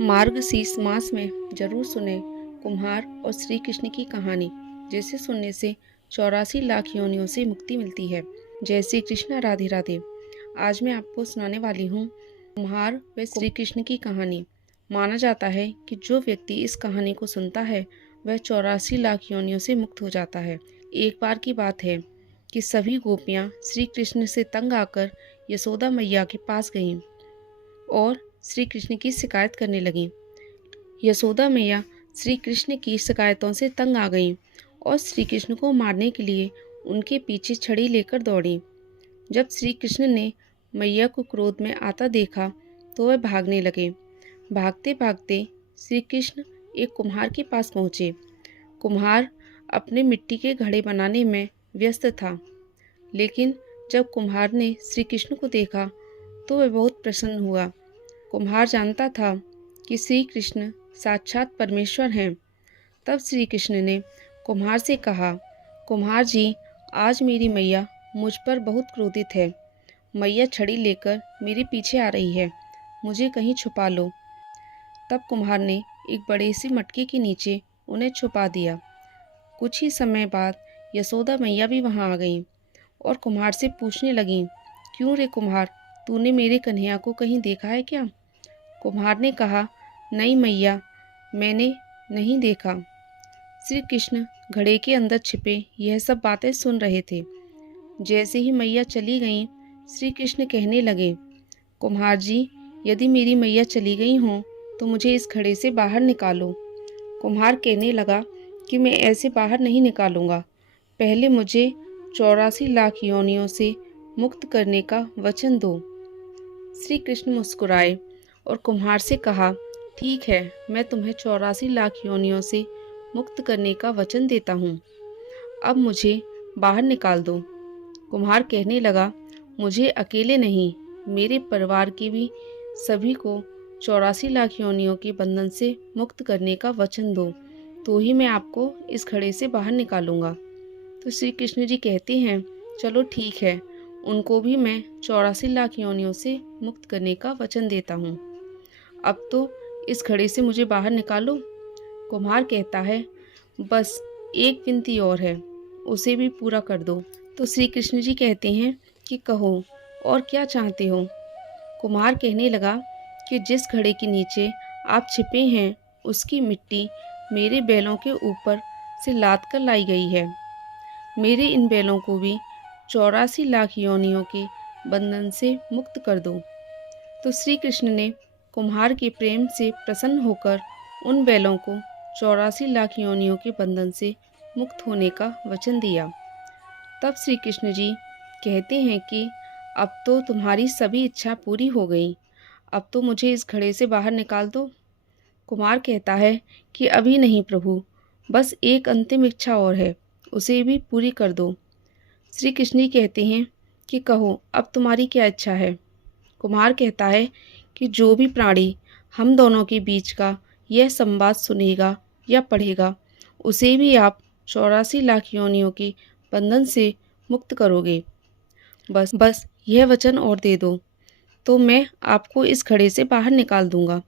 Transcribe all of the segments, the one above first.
मार्गशीर्ष मास में जरूर सुने कुम्हार और श्री कृष्ण की कहानी, जिसे सुनने से 84 लाख योनियों से मुक्ति मिलती है। जय श्री कृष्ण, राधे राधे। आज मैं आपको सुनाने वाली हूँ कुम्हार व श्री कृष्ण की कहानी। माना जाता है कि जो व्यक्ति इस कहानी को सुनता है वह 84 लाख योनियों से मुक्त हो जाता है। एक बार की बात है कि सभी गोपियाँ श्री कृष्ण से तंग आकर यशोदा मैया के पास गईं और श्री कृष्ण की शिकायत करने लगीं। यशोदा मैया श्री कृष्ण की शिकायतों से तंग आ गईं और श्री कृष्ण को मारने के लिए उनके पीछे छड़ी लेकर दौड़ी। जब श्री कृष्ण ने मैया को क्रोध में आता देखा तो वह भागने लगे। भागते भागते श्री कृष्ण एक कुम्हार के पास पहुँचे। कुम्हार अपने मिट्टी के घड़े बनाने में व्यस्त था, लेकिन जब कुम्हार ने श्री कृष्ण को देखा तो वह बहुत प्रसन्न हुआ। कुम्हार जानता था कि श्री कृष्ण साक्षात परमेश्वर हैं। तब श्री कृष्ण ने कुम्हार से कहा, कुम्हार जी, आज मेरी मैया मुझ पर बहुत क्रोधित है। मैया छड़ी लेकर मेरे पीछे आ रही है, मुझे कहीं छुपा लो। तब कुम्हार ने एक बड़े से मटके के नीचे उन्हें छुपा दिया। कुछ ही समय बाद यशोदा मैया भी वहां आ गईं और कुम्हार से पूछने लगीं, क्यों रे कुम्हार, तूने मेरे कन्हैया को कहीं देखा है क्या? कुम्हार ने कहा, नहीं मैया, मैंने नहीं देखा। श्री कृष्ण घड़े के अंदर छिपे यह सब बातें सुन रहे थे। जैसे ही मैया चली गईं, श्री कृष्ण कहने लगे, कुम्हार जी, यदि मेरी मैया चली गई हों तो मुझे इस घड़े से बाहर निकालो। कुम्हार कहने लगा कि मैं ऐसे बाहर नहीं निकालूंगा, पहले मुझे 84 लाख योनियों से मुक्त करने का वचन दो। श्री कृष्ण मुस्कुराए और कुम्हार से कहा, ठीक है, मैं तुम्हें 84 लाख योनियों से मुक्त करने का वचन देता हूँ। अब मुझे बाहर निकाल दो। कुम्हार कहने लगा, मुझे अकेले नहीं, मेरे परिवार के भी सभी को 84 लाख योनियों के बंधन से मुक्त करने का वचन दो, तो ही मैं आपको इस घड़े से बाहर निकालूंगा। तो श्री कृष्ण जी कहते हैं, चलो ठीक है, उनको भी मैं 84 लाख योनियों से मुक्त करने का वचन देता हूँ। अब तो इस घड़े से मुझे बाहर निकालो। कुम्हार कहता है, बस एक विनती और है, उसे भी पूरा कर दो। तो श्री कृष्ण जी कहते हैं कि कहो, और क्या चाहते हो? कुम्हार कहने लगा कि जिस घड़े के नीचे आप छिपे हैं उसकी मिट्टी मेरे बैलों के ऊपर से लाद कर लाई गई है। मेरे इन बैलों को भी 84 लाख योनियों के बंधन से मुक्त कर दो। तो श्री कृष्ण ने कुम्हार के प्रेम से प्रसन्न होकर उन बैलों को 84 लाख योनियों के बंधन से मुक्त होने का वचन दिया। तब श्री कृष्ण जी कहते हैं कि अब तो तुम्हारी सभी इच्छा पूरी हो गई, अब तो मुझे इस घड़े से बाहर निकाल दो। कुमार कहता है कि अभी नहीं प्रभु, बस एक अंतिम इच्छा और है, उसे भी पूरी कर दो। श्री कृष्ण जी कहते हैं कि कहो, अब तुम्हारी क्या इच्छा है? कुम्हार कहता है कि जो भी प्राणी हम दोनों के बीच का यह संवाद सुनेगा या पढ़ेगा, उसे भी आप 84 लाख योनियों के बंधन से मुक्त करोगे। बस यह वचन और दे दो, तो मैं आपको इस घड़े से बाहर निकाल दूंगा।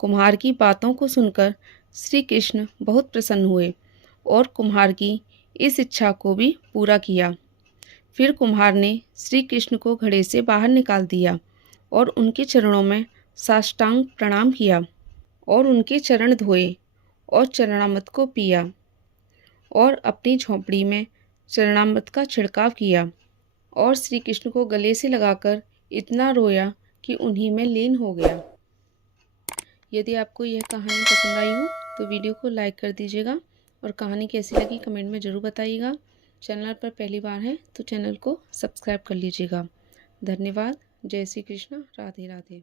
कुम्हार की बातों को सुनकर श्री कृष्ण बहुत प्रसन्न हुए और कुम्हार की इस इच्छा को भी पूरा किया। फिर कुम्हार ने श्री कृष्ण को घड़े से बाहर निकाल दिया और उनके चरणों में साष्टांग प्रणाम किया और उनके चरण धोए और चरणामृत को पिया और अपनी झोंपड़ी में चरणामृत का छिड़काव किया और श्री कृष्ण को गले से लगाकर इतना रोया कि उन्हीं में लीन हो गया। यदि आपको यह कहानी पसंद आई हो तो वीडियो को लाइक कर दीजिएगा और कहानी कैसी लगी कमेंट में ज़रूर बताइएगा। चैनल पर पहली बार है तो चैनल को सब्सक्राइब कर लीजिएगा। धन्यवाद। जय श्री कृष्ण, राधे राधे।